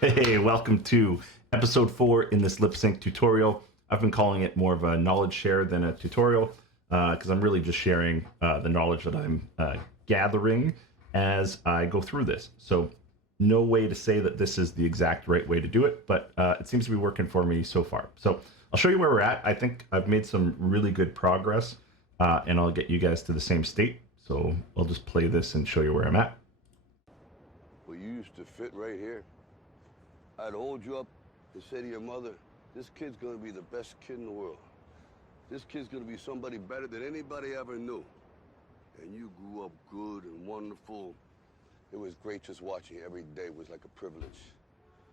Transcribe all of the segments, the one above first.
Hey, welcome to episode 4 in this lip sync tutorial. I've been calling it more of a knowledge share than a tutorial because I'm really just sharing the knowledge that I'm gathering as I go through this. So no way to say that this is the exact right way to do it, but it seems to be working for me so far. So I'll show you where we're at. I think I've made some really good progress and I'll get you guys to the same state. So I'll just play this and show you where I'm at. Well, you used to fit right here. I'd hold you up and say to your mother, this kid's gonna be the best kid in the world. This kid's gonna be somebody better than anybody ever knew. And you grew up good and wonderful. It was great just watching you every day. It was like a privilege.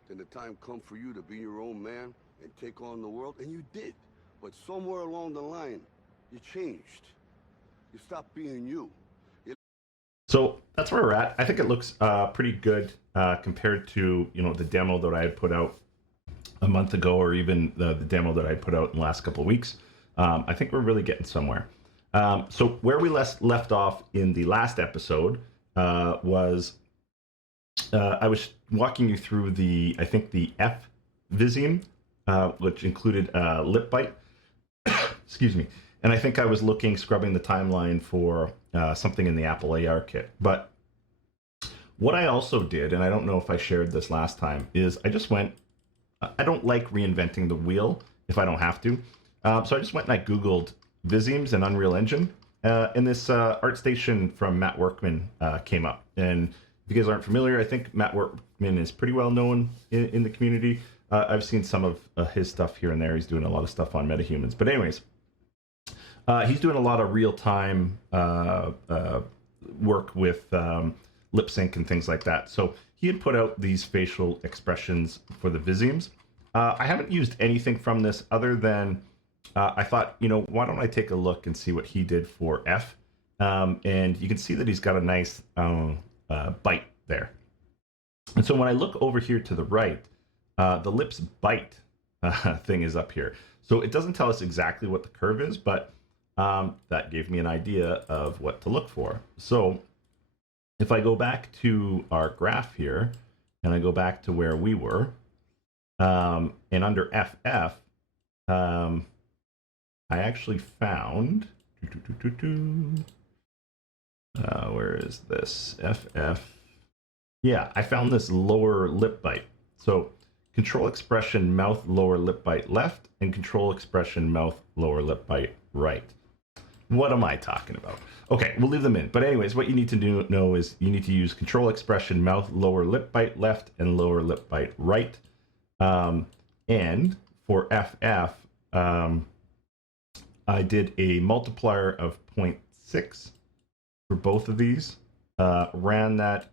Then the time come for you to be your own man and take on the world, and you did. But somewhere along the line, you changed. You stopped being you. So that's where we're at. I think it looks pretty good compared to, you know, the demo that I had put out a month ago, or even the demo that I put out in the last couple of weeks. I think we're really getting somewhere. So where we left off in the last episode was I was walking you through I think the FF Viseme, which included lip bite. Excuse me. And I think I was scrubbing the timeline for something in the Apple AR kit. But what I also did, and I don't know if I shared this last time, is I just went, I don't like reinventing the wheel if I don't have to. So I just went and I Googled Visemes and Unreal Engine. And this ArtStation from Matt Workman came up. And if you guys aren't familiar, I think Matt Workman is pretty well known in the community. I've seen some of his stuff here and there. He's doing a lot of stuff on MetaHumans. But anyways, he's doing a lot of real-time work with lip sync and things like that. So he had put out these facial expressions for the Visemes. I haven't used anything from this other than I thought, you know, why don't I take a look and see what he did for F? And you can see that he's got a nice bite there. And so when I look over here to the right, the lips bite thing is up here. So it doesn't tell us exactly what the curve is, but that gave me an idea of what to look for. So if I go back to our graph here, and I go back to where we were, and under FF, I actually found, where is this? FF. Yeah, I found this lower lip bite. So control expression mouth lower lip bite left, and control expression mouth lower lip bite right. What am I talking about? Okay, we'll leave them in. But anyways, what you need to know is you need to use control expression mouth lower lip bite left and lower lip bite right. And for FF, I did a multiplier of 0.6 for both of these. Ran the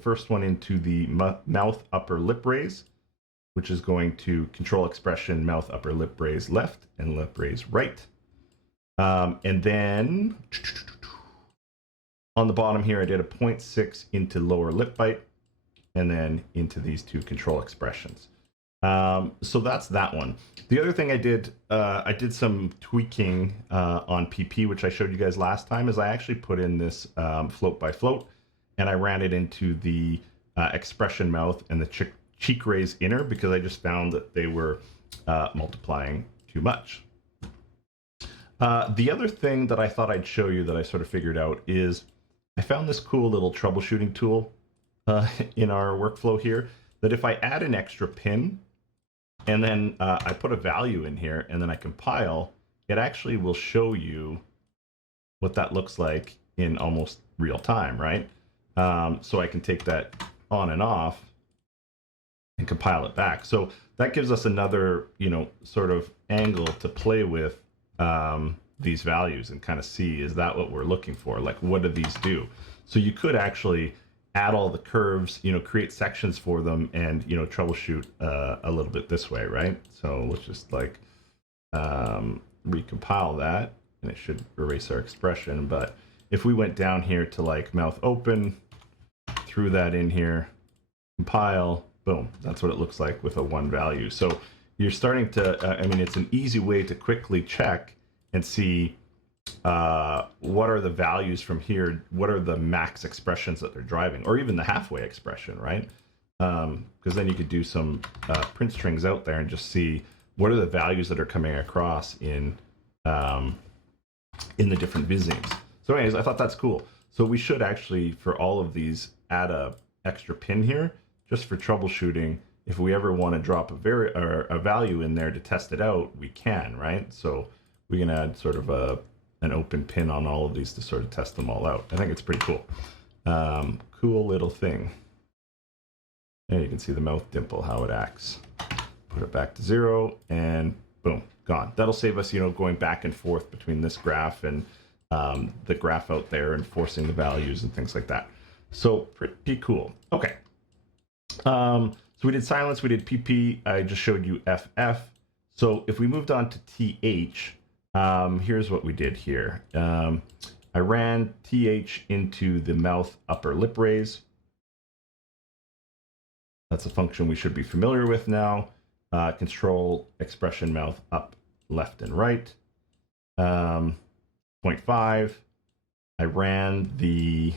first one into the mouth upper lip raise, which is going to control expression mouth upper lip raise left and lip raise right. And then on the bottom here, I did a 0.6 into lower lip bite and then into these two control expressions. So that's that one. The other thing I did some tweaking on PP, which I showed you guys last time, is I actually put in this float by float, and I ran it into the expression mouth and the cheek raise inner because I just found that they were multiplying too much. The other thing that I thought I'd show you that I sort of figured out is I found this cool little troubleshooting tool in our workflow here that if I add an extra pin and then I put a value in here and then I compile, it actually will show you what that looks like in almost real time, right? So I can take that on and off and compile it back. So that gives us another, you know, sort of angle to play with these values and kind of see, is that what we're looking for? Like, what do these do? So you could actually add all the curves, you know, create sections for them and, you know, troubleshoot a little bit this way, right? So let's just like recompile that and it should erase our expression. But if we went down here to like mouth open, threw that in here, compile, boom, that's what it looks like with a 1 value. So you're starting to, I mean, it's an easy way to quickly check and see what are the values from here, what are the max expressions that they're driving, or even the halfway expression, right? because then you could do some print strings out there and just see what are the values that are coming across in the different Visemes. So anyways, I thought that's cool. So we should actually, for all of these, add a extra pin here just for troubleshooting. If we ever want to drop a value in there to test it out, we can, right? So we can add sort of an open pin on all of these to sort of test them all out. I think it's pretty cool. Cool little thing. And you can see the mouth dimple, how it acts. Put it back to 0 and boom, gone. That'll save us, going back and forth between this graph and the graph out there and forcing the values and things like that. So pretty cool. Okay. So we did silence, we did PP. I just showed you FF. So if we moved on to TH, here's what we did here. I ran TH into the mouth upper lip raise. That's a function we should be familiar with now. Control expression mouth up, left, and right. 0.5. I ran the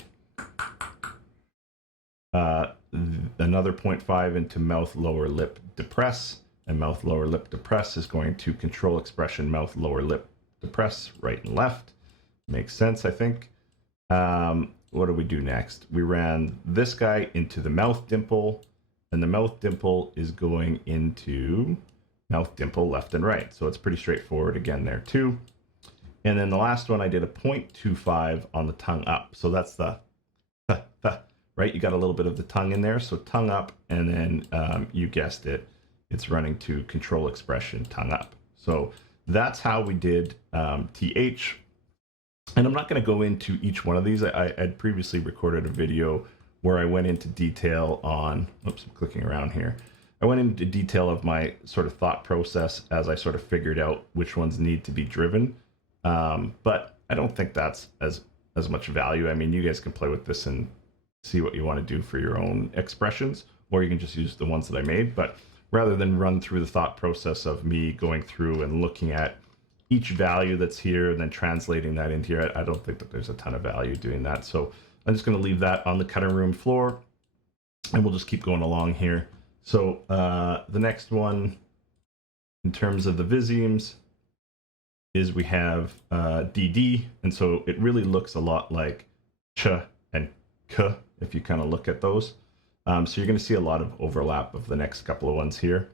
another 0.5 into mouth lower lip depress, and mouth lower lip depress is going to control expression mouth lower lip depress, right and left. Makes sense, I think. What do we do next? We ran this guy into the mouth dimple, and the mouth dimple is going into mouth dimple left and right. So it's pretty straightforward again there too. And then the last one, I did a 0.25 on the tongue up. So that's the right? You got a little bit of the tongue in there. So tongue up, and then you guessed it, it's running to control expression tongue up. So that's how we did TH. And I'm not going to go into each one of these. I had previously recorded a video where I went into detail on, oops, I'm clicking around here. I went into detail of my sort of thought process as I sort of figured out which ones need to be driven. But I don't think that's as much value. I mean, you guys can play with this and see what you want to do for your own expressions, or you can just use the ones that I made. But rather than run through the thought process of me going through and looking at each value that's here and then translating that into here, I don't think that there's a ton of value doing that. So I'm just going to leave that on the cutting room floor, and we'll just keep going along here. So the next one, in terms of the Visemes, is we have DD, and so it really looks a lot like ch and k if you kind of look at those. So you're going to see a lot of overlap of the next couple of ones here.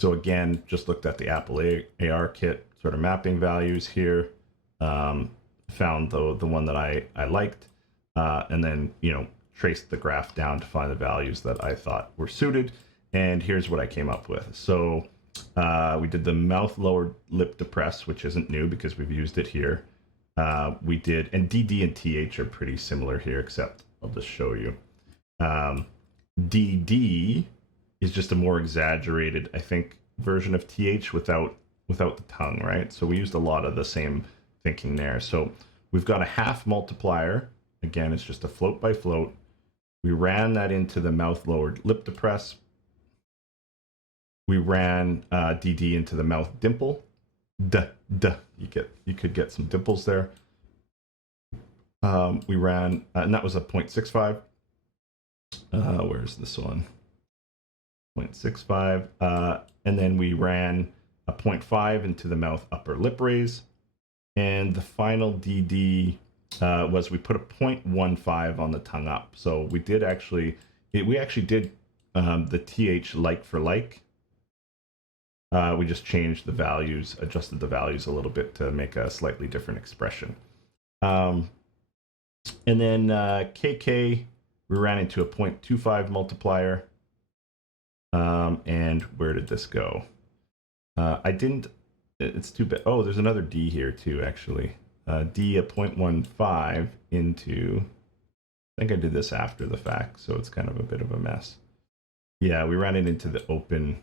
So again, just looked at the Apple AR kit sort of mapping values here. Found the one that I liked, and then traced the graph down to find the values that I thought were suited. And here's what I came up with. So we did the mouth lower lip depress, which isn't new because we've used it here. We did, and DD and TH are pretty similar here, except I'll just show you. DD is just a more exaggerated, I think, version of TH without the tongue, right? So we used a lot of the same thinking there. So we've got a half multiplier. Again, it's just a float by float. We ran that into the mouth lowered lip depress. We ran DD into the mouth dimple. You could get some dimples there. We ran, and that was a 0.65. Where's this one? 0.65. And then we ran a 0.5 into the mouth upper lip raise. And the final DD was we put a 0.15 on the tongue up. So we did actually, we actually did the TH like for like. We just changed the values, adjusted the values a little bit to make a slightly different expression. And then KK, we ran into a 0.25 multiplier. And where did this go? It's too bad. Oh, there's another D here too, actually. D a 0.15 into, I think I did this after the fact, so it's kind of a bit of a mess. Yeah, we ran it into the open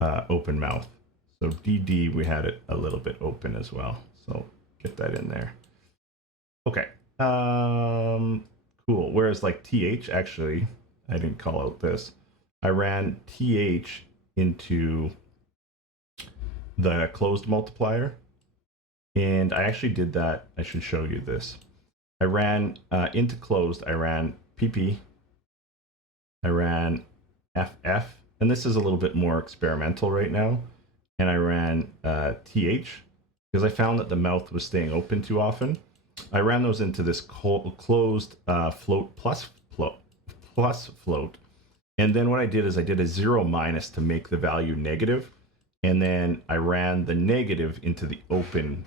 mouth. So DD, we had it a little bit open as well. So get that in there. Okay. Cool. Whereas like TH, actually, I didn't call out this. I ran TH into the closed multiplier. And I actually did that. I should show you this. I ran into closed. I ran PP, I ran FF, and this is a little bit more experimental right now, and I ran TH, because I found that the mouth was staying open too often. I ran those into this closed float plus float. And then what I did is I did a 0 minus to make the value negative. And then I ran the negative into the open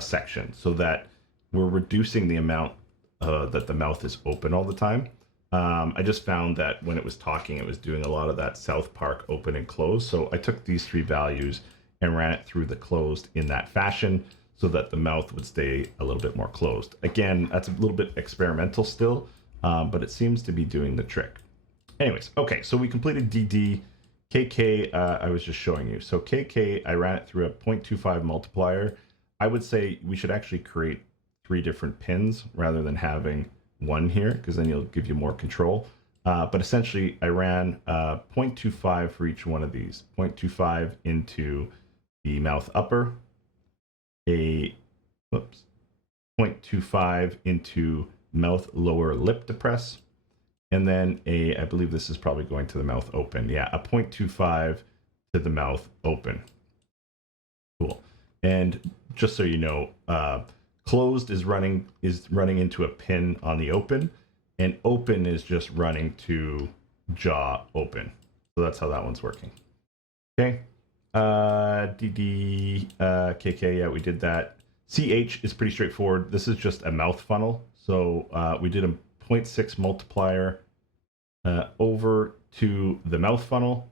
section so that we're reducing the amount that the mouth is open all the time. I just found that when it was talking, it was doing a lot of that South Park open and close. So I took these 3 values and ran it through the closed in that fashion so that the mouth would stay a little bit more closed. Again, that's a little bit experimental still, but it seems to be doing the trick. Anyways, okay, so we completed DD. KK, I was just showing you. So KK, I ran it through a 0.25 multiplier. I would say we should actually create 3 different pins rather than having 1 here, because then you'll give you more control. But essentially, I ran 0.25 for each one of these. 0.25 into the mouth upper, a 0.25 into mouth lower lip depress, and then I believe this is probably going to the mouth open. Yeah, a 0.25 to the mouth open. Cool. And just so you know, closed is running into a pin on the open, and open is just running to jaw open. So that's how that one's working. Okay. DD, KK, yeah, we did that. CH is pretty straightforward. This is just a mouth funnel. So we did a 0.6 multiplier over to the mouth funnel,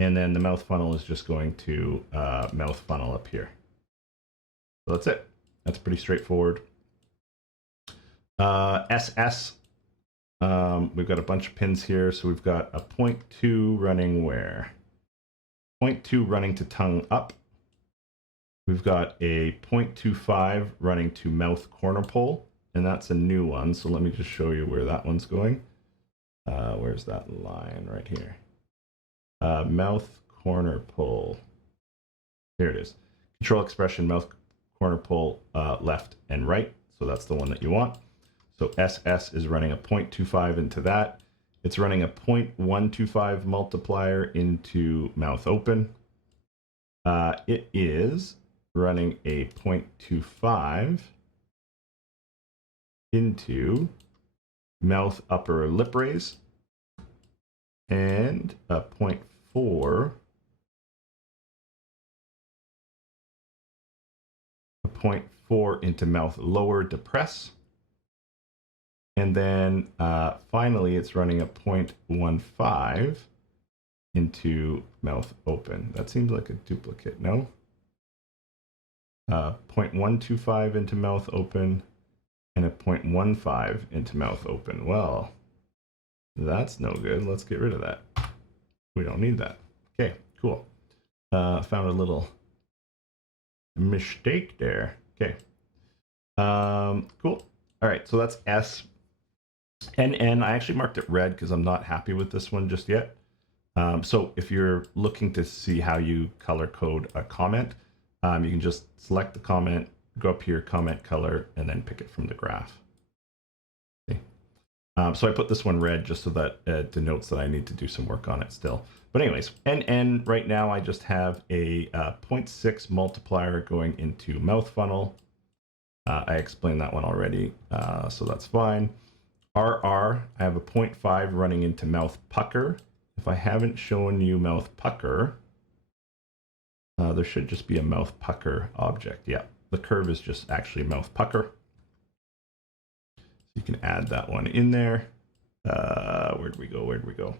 and then the mouth funnel is just going to mouth funnel up here. So that's it. That's pretty straightforward. SS, we've got a bunch of pins here. So we've got a 0.2 running where? 0.2 running to tongue up. We've got a 0.25 running to mouth corner pole, and that's a new one. So let me just show you where that one's going. Where's that line right here? Mouth corner pole. Here it is. Control expression, mouth corner pole, left and right. So that's the one that you want. So SS is running a 0.25 into that. It's running a 0.125 multiplier into mouth open. It is running a 0.25 into mouth upper lip raise, and a 0.4 into mouth lower depress, and then finally it's running a 0.15 into mouth open. That seems like a duplicate, no? 0.125 into mouth open, and a 0.15 into mouth open. Well, that's no good. Let's get rid of that. We don't need that. Okay, cool. Found a little mistake there. Okay. Cool. All right, so that's S. NN, I actually marked it red because I'm not happy with this one just yet. So if you're looking to see how you color code a comment, you can just select the comment, go up here, comment color, and then pick it from the graph. Okay. So I put this one red just so that it denotes that I need to do some work on it still. But anyways, NN right now I just have a 0.6 multiplier going into mouth funnel. I explained that one already, so that's fine. RR, I have a 0.5 running into mouth pucker. If I haven't shown you mouth pucker, there should just be a mouth pucker object. Yeah, the curve is just actually mouth pucker. So you can add that one in there. Where'd we go?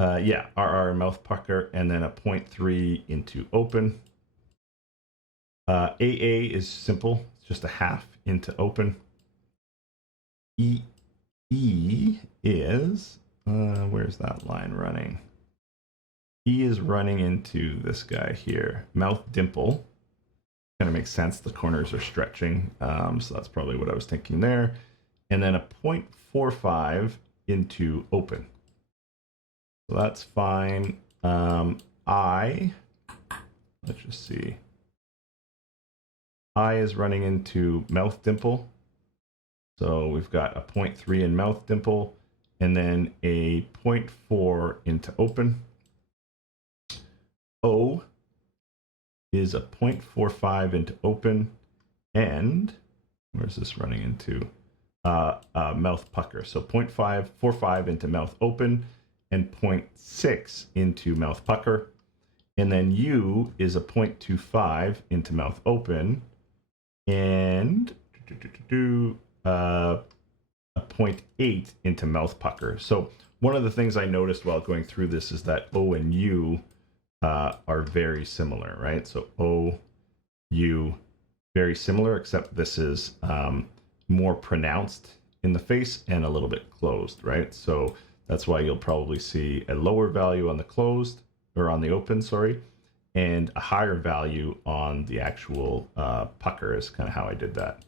Yeah, RR mouth pucker, and then a 0.3 into open. AA is simple. It's just a half into open. E is, where's that line running? E is running into this guy here, mouth dimple. Kind of makes sense. The corners are stretching. So that's probably what I was thinking there. And then a 0.45 into open. So that's fine. I, let's just see. I is running into mouth dimple. So we've got a 0.3 in mouth dimple, and then a 0.4 into open. O is a 0.45 into open, and where's this running into? Mouth pucker. So 0.545 into mouth open and 0.6 into mouth pucker. And then U is a 0.25 into mouth open and a 0.8 into mouth pucker. So one of the things I noticed while going through this is that O and U are very similar, right? So O, U, very similar, except this is more pronounced in the face and a little bit closed, right? So that's why you'll probably see a lower value on the closed, or on the open, sorry, and a higher value on the actual pucker is kind of how I did that.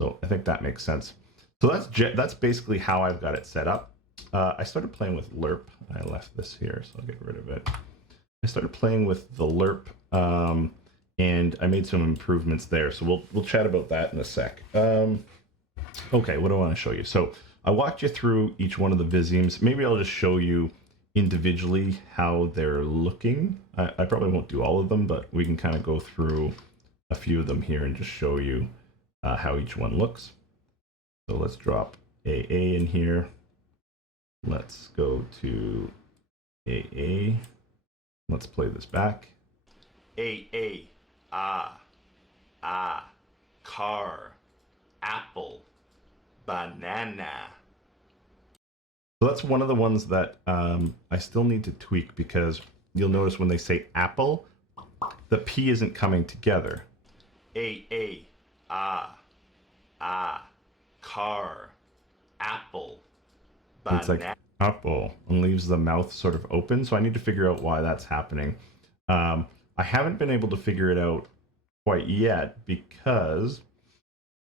So I think that makes sense. So that's basically how I've got it set up. I started playing with LERP. I left this here, so I'll get rid of it. I started playing with the LERP, and I made some improvements there. So we'll chat about that in a sec. Okay, what do I want to show you? So I walked you through each one of the Visemes. Maybe I'll just show you individually how they're looking. I probably won't do all of them, but we can kind of go through a few of them here and just show you how each one looks. So let's drop AA in here. Let's go to AA. Let's play this back. AA, car, apple, banana. So that's one of the ones that I still need to tweak, because you'll notice when they say apple, the P isn't coming together. Car, apple, banana. It's like apple, and leaves the mouth sort of open. So I need to figure out why that's happening. I haven't been able to figure it out quite yet, because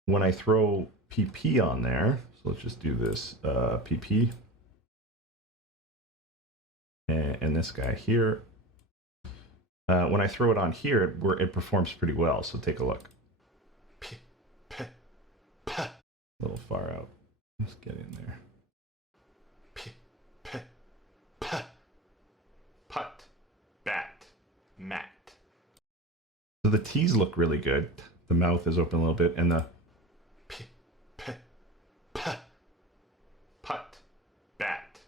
when I throw PP on there, so let's just do this, PP. And this guy here, when I throw it on here, it performs pretty well. So take a look. A little far out. Let's get in there. Put, bat, mat. So the T's look really good. The mouth is open a little bit, and the put, bat.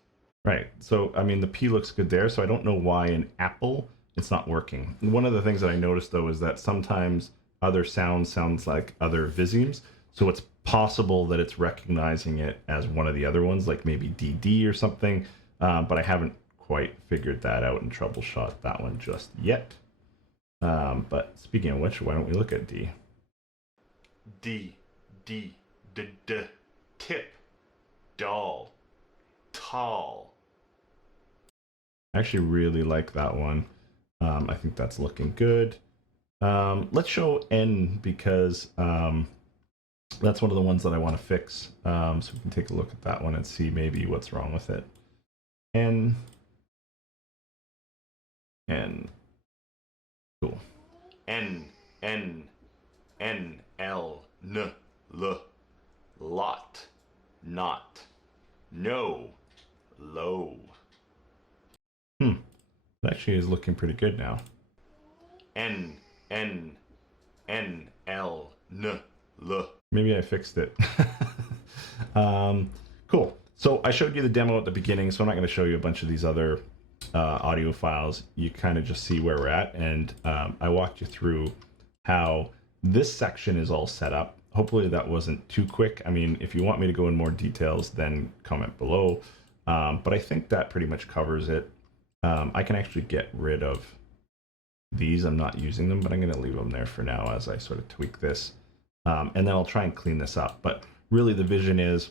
Right. So, I mean, the P looks good there. So I don't know why in apple it's not working. And one of the things that I noticed, though, is that sometimes other sounds like other Visemes. So it's possible that it's recognizing it as one of the other ones, like maybe DD or something. But I haven't quite figured that out and troubleshot that one just yet. But speaking of which, why don't we look at D? D, tip, doll, tall. I actually really like that one. I think that's looking good. Let's show N, because that's one of the ones that I want to fix. So we can take a look at that one and see maybe what's wrong with it. N. Cool. N, L, N, L, lot, not, no, low. It actually is looking pretty good now. N, L, N, L. Maybe I fixed it. Cool. So I showed you the demo at the beginning, so I'm not going to show you a bunch of these other audio files. You kind of just see where we're at, and I walked you through how this section is all set up. Hopefully that wasn't too quick. I mean, if you want me to go in more details, then comment below. But I think that pretty much covers it. I can actually get rid of these. I'm not using them, but I'm going to leave them there for now as I sort of tweak this. And then I'll try and clean this up. But really the vision is,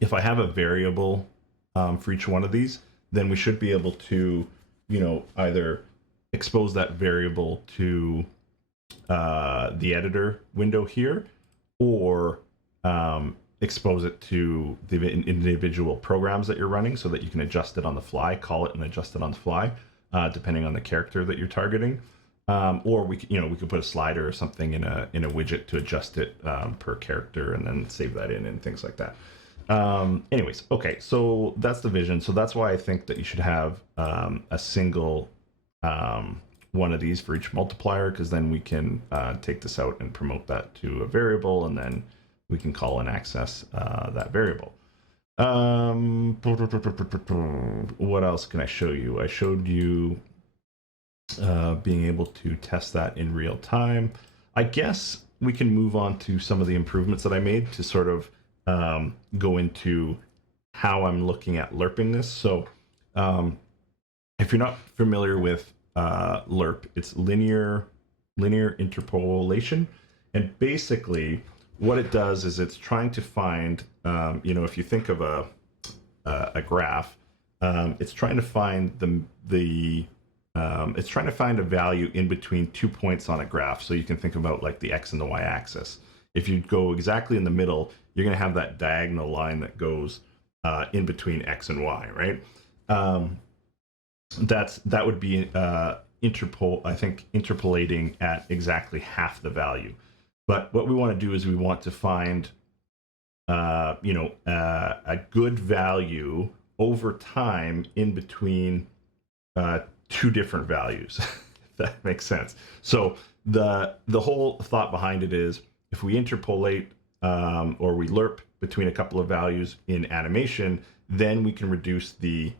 if I have a variable for each one of these, then we should be able to, you know, either expose that variable to the editor window here, or expose it to the individual programs that you're running, so that you can adjust it on the fly, call it and adjust it on the fly, depending on the character that you're targeting. Or we could put a slider or something in a widget to adjust it per character, and then save that in and things like that. Anyways, okay, so that's the vision. So that's why I think that you should have a single one of these for each multiplier, because then we can take this out and promote that to a variable, and then we can call and access that variable. What else can I show you? I showed you being able to test that in real time. I guess we can move on to some of the improvements that I made to sort of go into how I'm looking at lerping this. So if you're not familiar with LERP, it's linear interpolation. And basically what it does is it's trying to find, if you think of a graph, it's trying to find it's trying to find a value in between 2 points on a graph. So you can think about like the X and the Y axis. If you go exactly in the middle, you're going to have that diagonal line that goes in between X and Y, right? That would be interpolating at exactly half the value. But what we want to do is we want to find, a good value over time in between two different values, if that makes sense. So the whole thought behind it is if we interpolate or we lerp between a couple of values in animation, then we can reduce the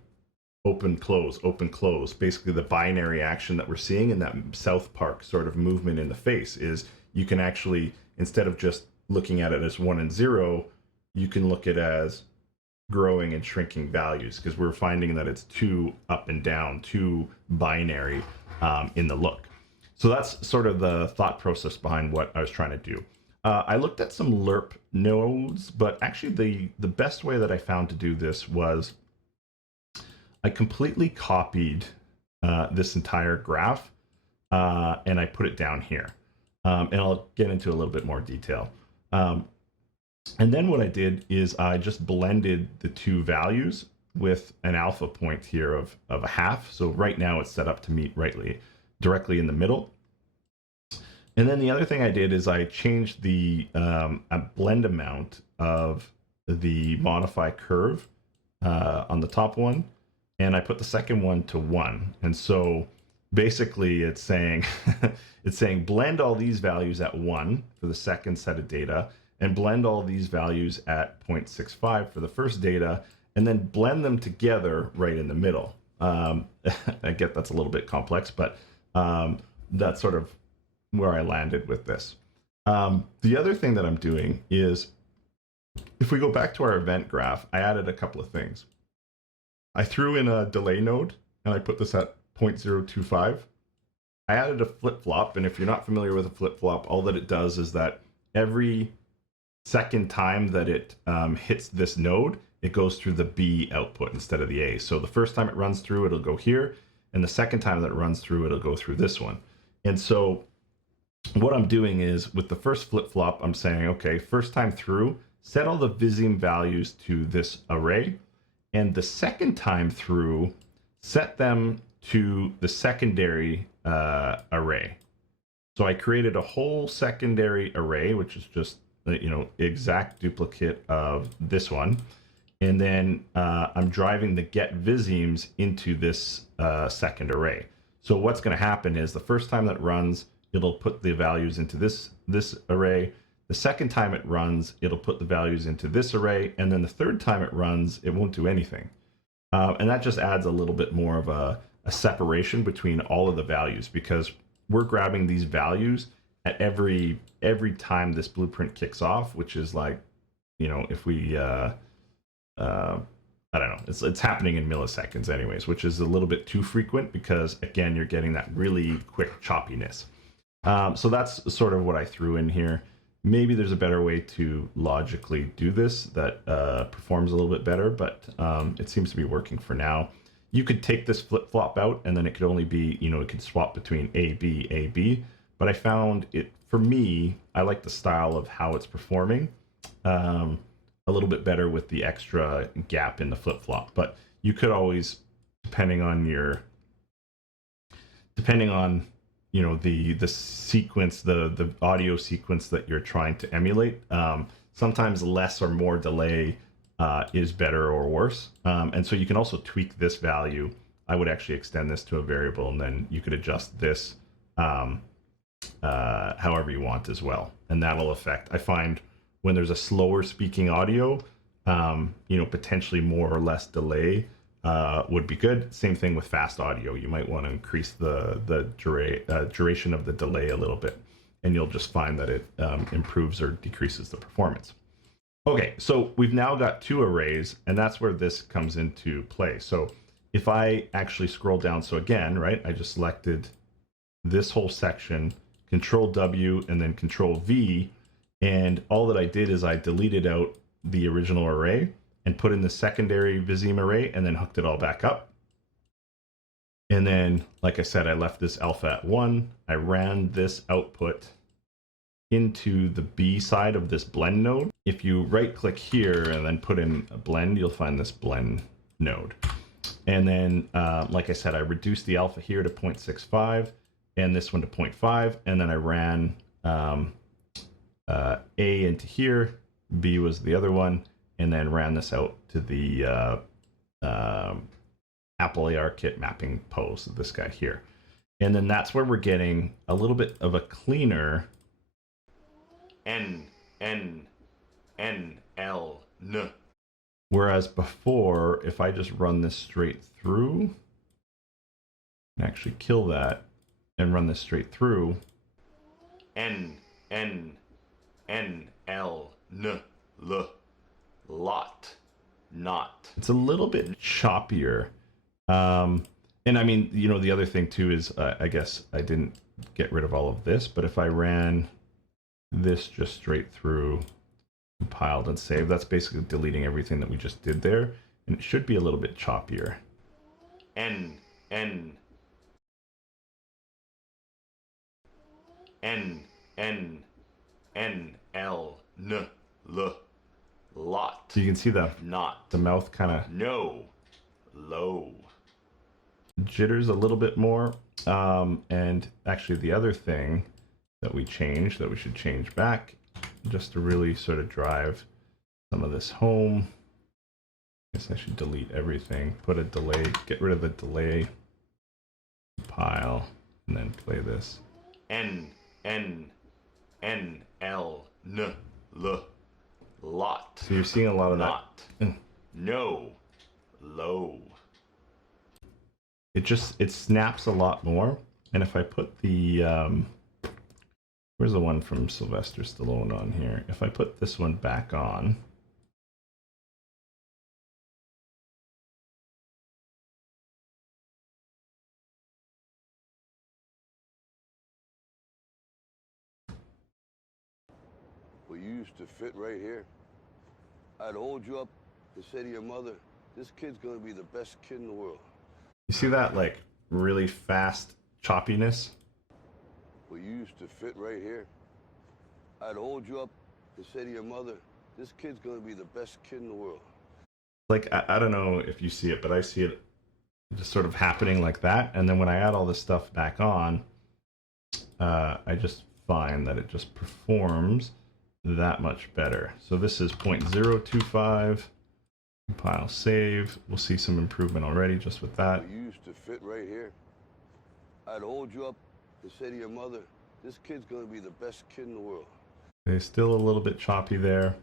open, close, basically the binary action that we're seeing in that South Park sort of movement in the face is you can actually, instead of just looking at it as 1 and 0, you can look at it as growing and shrinking values, because we're finding that it's too up and down, too binary in the look. So that's sort of the thought process behind what I was trying to do. I looked at some LERP nodes, but actually the best way that I found to do this was I completely copied this entire graph and I put it down here. And I'll get into a little bit more detail. And then what I did is I just blended the two values with an alpha point here of a half. So right now it's set up to meet directly in the middle. And then the other thing I did is I changed the blend amount of the modify curve on the top one, and I put the second one to 1. And so basically it's saying blend all these values at 1 for the second set of data, and blend all these values at 0.65 for the first data, and then blend them together right in the middle. I get that's a little bit complex, but that's sort of where I landed with this. The other thing that I'm doing is, if we go back to our event graph, I added a couple of things. I threw in a delay node, and I put this at 0.025. I added a flip-flop, and if you're not familiar with a flip-flop, all that it does is that every second time that it hits this node, it goes through the B output instead of the A. So the first time it runs through, it'll go here, and the second time that it runs through, it'll go through this one. And so what I'm doing is, with the first flip-flop, I'm saying, okay, first time through, set all the Viseme values to this array, and the second time through, set them to the secondary array. So I created a whole secondary array, which is just exact duplicate of this one, and then I'm driving the get Visemes into this second array. So what's going to happen is the first time that it runs, it'll put the values into this array. The second time it runs, it'll put the values into this array, and then the third time it runs, it won't do anything. And that just adds a little bit more of a separation between all of the values, because we're grabbing these values at every time this blueprint kicks off, which is like, if we I don't know, it's happening in milliseconds anyways, which is a little bit too frequent, because again, you're getting that really quick choppiness. So that's sort of what I threw in here. Maybe there's a better way to logically do this that performs a little bit better, but it seems to be working for now. You could take this flip-flop out, and then it could only be, it could swap between A, B, but I found it, for me, I like the style of how it's performing a little bit better with the extra gap in the flip-flop. But you could always, depending on the sequence, the audio sequence that you're trying to emulate, sometimes less or more delay is better or worse. And so you can also tweak this value. I would actually extend this to a variable, and then you could adjust this however you want as well. And that'll affect, I find when there's a slower speaking audio, potentially more or less delay would be good. Same thing with fast audio. You might want to increase the duration of the delay a little bit, and you'll just find that it improves or decreases the performance. Okay, so we've now got two arrays, and that's where this comes into play. So if I actually scroll down, so again, right, I just selected this whole section, Control W and then Control V, and all that I did is I deleted out the original array and put in the secondary Viseme array and then hooked it all back up. And then, like I said, I left this alpha at 1. I ran this output into the B side of this blend node. If you right click here and then put in a blend, you'll find this blend node. And then, like I said, I reduced the alpha here to 0.65 and this one to 0.5. And then I ran A into here, B was the other one, and then ran this out to the Apple ARKit mapping pose, this guy here. And then that's where we're getting a little bit of a cleaner N, L, N. Whereas before, if I just run this straight through, and actually kill that and run this straight through, N, L, N, L, lot, not. It's a little bit choppier. And I mean, the other thing too is, I guess I didn't get rid of all of this, but if I ran this just straight through, compiled and saved, that's basically deleting everything that we just did there, and it should be a little bit choppier. N, L, N, L, lot. So you can see the mouth kind of low. Jitters a little bit more. And actually the other thing that we changed, that we should change back, just to really sort of drive some of this home. I guess I should delete everything, put a delay, get rid of the delay, compile, and then play this. N, L, N, L, lot. So you're seeing a lot of that. Low. It snaps a lot more. And if I put the, where's the one from Sylvester Stallone on here? If I put this one back on, Well, you used to fit right here. I'd hold you up and say to your mother, this kid's gonna be the best kid in the world. you see that like really fast choppiness? Well, you used to fit right here. I'd hold you up and say to your mother, this kid's gonna be the best kid in the world. Like, I don't know if you see it, but I see it just sort of happening like that. And then when I add all this stuff back on, I just find that it just performs that much better. So this is 0.025, compile, save. We'll see some improvement already just with that. Well, you used to fit right here. I'd hold you up and say to your mother, this kid's gonna be the best kid in the world. Okay, still a little bit choppy there.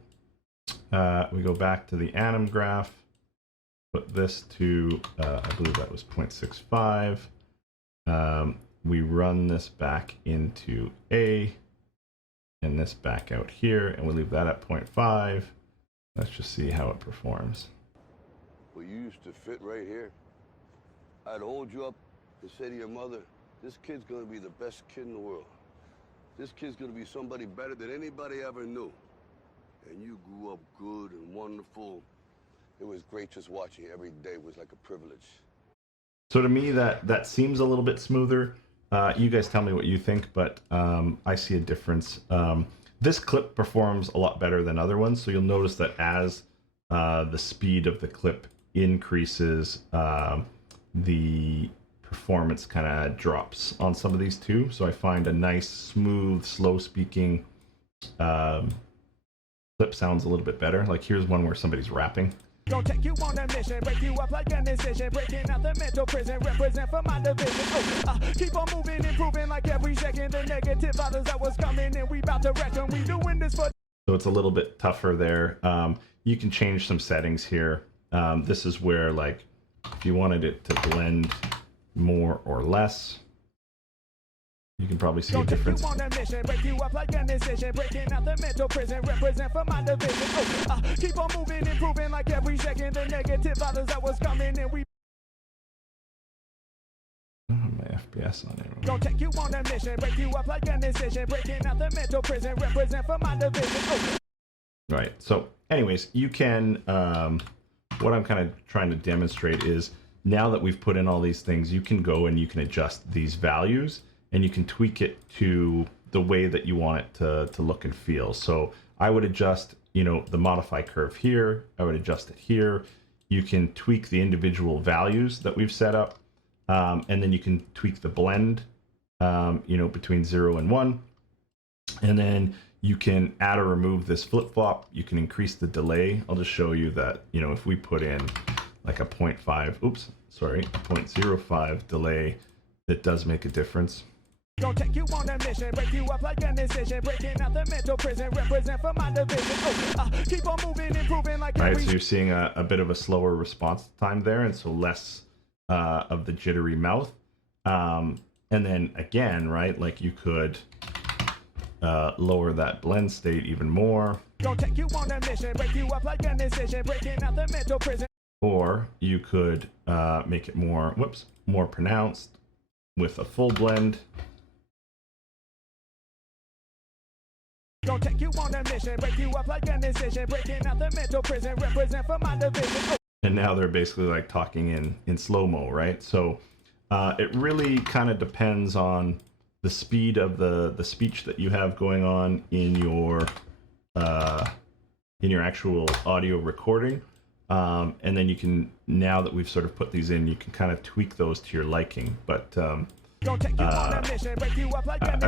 We go back to the anim graph, put this to, I believe that was 0.65. We run this back into A, and this back out here, and we leave that at 0.5. Let's just see how it performs. Well, you used to fit right here. I'd hold you up and say to your mother, this kid's gonna be the best kid in the world. This kid's gonna be somebody better than anybody ever knew. And you grew up good and wonderful. It was great just watching you every day. It was like a privilege. So to me, that seems a little bit smoother. You guys tell me what you think, but I see a difference. This clip performs a lot better than other ones, so you'll notice that as the speed of the clip increases, the performance kind of drops on some of these too. So I find a nice, smooth, slow speaking clip sounds a little bit better. Like here's one where somebody's rapping. Gonna take you on a mission, break you up like an incision, breaking out the mental prison, represent for my division. Keep on moving, improving like every second. The negative others that was coming in, we about to reckon. We doing this for. So it's a little bit tougher there. You can change some settings here. This is where, like, if you wanted it to blend more or less, you can probably see a difference. You on a mission, break you up like an incision, breaking out the mental prison, represent for my division. Keep on moving, improving like every second. The negative others that was coming in, we. I don't have my FPS on it. Don't take you on a mission, break you up like an incision, breaking out the mental prison, represent for my division. Right. So, anyways, you can. What I'm kind of trying to demonstrate is now that we've put in all these things, you can go and you can adjust these values and you can tweak it to the way that you want it to look and feel. So I would adjust, the modify curve here. I would adjust it here. You can tweak the individual values that we've set up. And then you can tweak the blend, between 0 and 1. And then you can add or remove this flip-flop. You can increase the delay. I'll just show you that, if we put in like a 0.05 delay, it does make a difference. Don't take you on a mission, break you up like an incision, breaking out the mental prison, represent for my division. Keep on moving, improving like every. Right, so you're seeing a bit of a slower response time there, and so less of the jittery mouth. And then again, right, like you could lower that blend state even more. Don't take you on a mission, break you up like an incision, breaking out the mental prison. Or you could make it more pronounced with a full blend. Don't take you on a mission, break you up like an incision, breaking out the mental prison, represent for my division. And now they're basically like talking in slow-mo, right? So it really kind of depends on the speed of the speech that you have going on in your actual audio recording. And then you can, now that we've sort of put these in, you can kind of tweak those to your liking. But I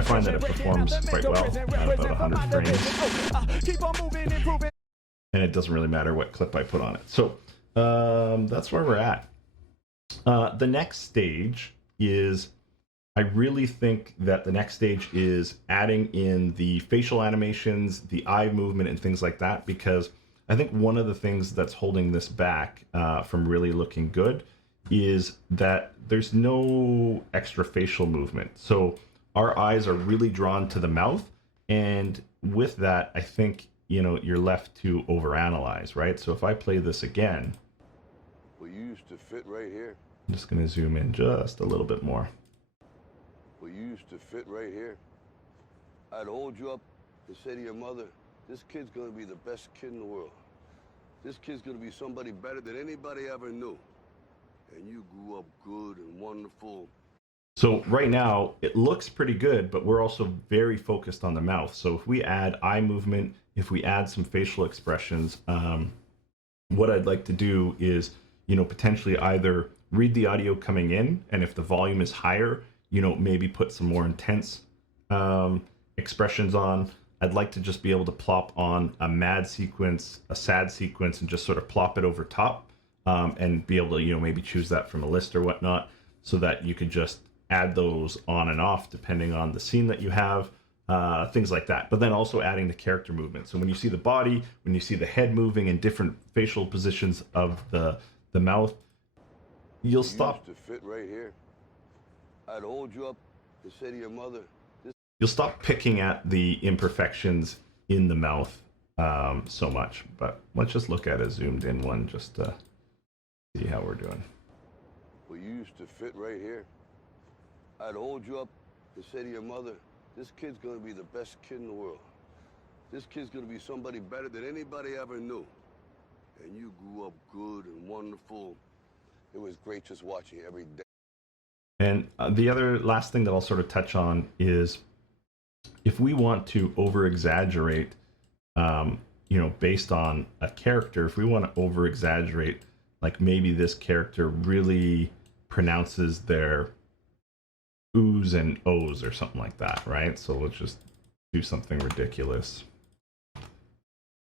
find that it performs quite well at about 100 frames. And it doesn't really matter what clip I put on it. So that's where we're at. The next stage is, I really think that the next stage is adding in the facial animations, the eye movement, and things like that, because I think one of the things that's holding this back from really looking good is that there's no extra facial movement. So our eyes are really drawn to the mouth, and with that, I think, you're left to overanalyze, right? So if I play this again, well, you used to fit right here. I'm just going to zoom in just a little bit more. Well, you used to fit right here. I'd hold you up and say to your mother, this kid's gonna be the best kid in the world. This kid's gonna be somebody better than anybody ever knew. And you grew up good and wonderful. So right now, it looks pretty good, but we're also very focused on the mouth. So if we add eye movement, if we add some facial expressions, what I'd like to do is, potentially either read the audio coming in, and if the volume is higher, maybe put some more intense expressions on. I'd like to just be able to plop on a mad sequence, a sad sequence, and just sort of plop it over top, and be able to, maybe choose that from a list or whatnot, so that you could just add those on and off depending on the scene that you have, things like that. But then also adding the character movement. So when you see the body, when you see the head moving in different facial positions of the mouth, you'll stop. You used to fit right here. I'd hold you up and say to your mother, you'll stop picking at the imperfections in the mouth so much. But let's just look at a zoomed in one just to see how we're doing. Well, you used to fit right here. I'd hold you up and say to your mother, this kid's gonna be the best kid in the world. This kid's gonna be somebody better than anybody ever knew. And you grew up good and wonderful. It was great just watching you every day. And the other last thing that I'll sort of touch on is, if we want to over-exaggerate, based on a character, if we want to over-exaggerate, like maybe this character really pronounces their oohs and ohs or something like that, right? So let's just do something ridiculous.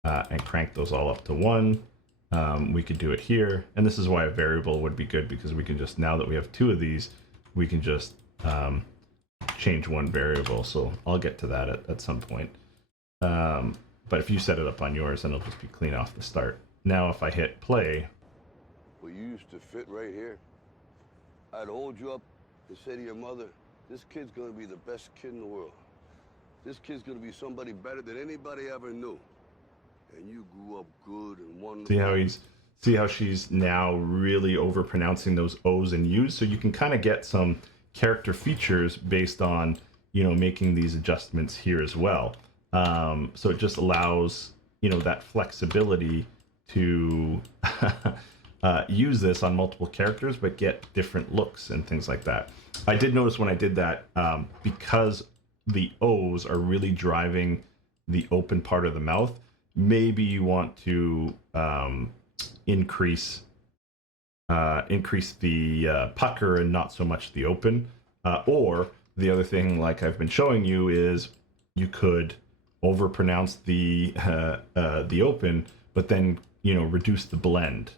and crank those all up to 1. We could do it here. And this is why a variable would be good, because we can just, now that we have 2 of these, we can just change one variable. So I'll get to that at some point. But if you set it up on yours, then it'll just be clean off the start. Now if I hit play. Well, you used to fit right here. I'd hold you up and say to your mother, this kid's gonna be the best kid in the world. This kid's gonna be somebody better than anybody ever knew. And you grew up good and wonderful. See how she's now really overpronouncing those O's and U's. So you can kind of get some character features based on, you know, making these adjustments here as well. So it just allows, you know, that flexibility to use this on multiple characters, but get different looks and things like that. I did notice when I did that, because the O's are really driving the open part of the mouth, maybe you want to increase the pucker and not so much the open. Or the other thing, like I've been showing you, is you could overpronounce the open, but then, you know, reduce the blend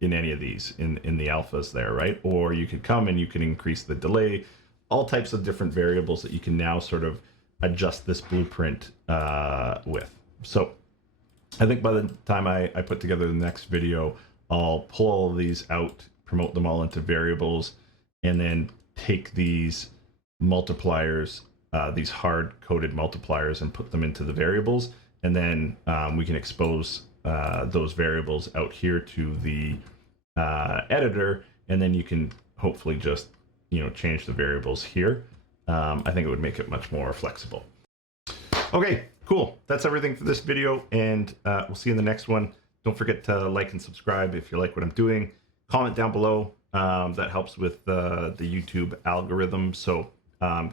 in any of these in the alphas there, right? Or you could come and you can increase the delay, all types of different variables that you can now sort of adjust this blueprint with. So I think by the time I put together the next video, I'll pull all of these out, promote them all into variables, and then take these multipliers, these hard-coded multipliers, and put them into the variables. And then we can expose those variables out here to the editor, and then you can hopefully just, you know, change the variables here. I think it would make it much more flexible. Okay, cool. That's everything for this video, and we'll see you in the next one. Don't forget to like and subscribe if you like what I'm doing. Comment down below. That helps with the YouTube algorithm. So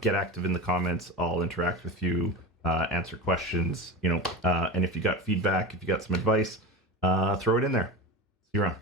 get active in the comments. I'll interact with you, answer questions, you know, and if you got feedback, if you got some advice, throw it in there. See you around.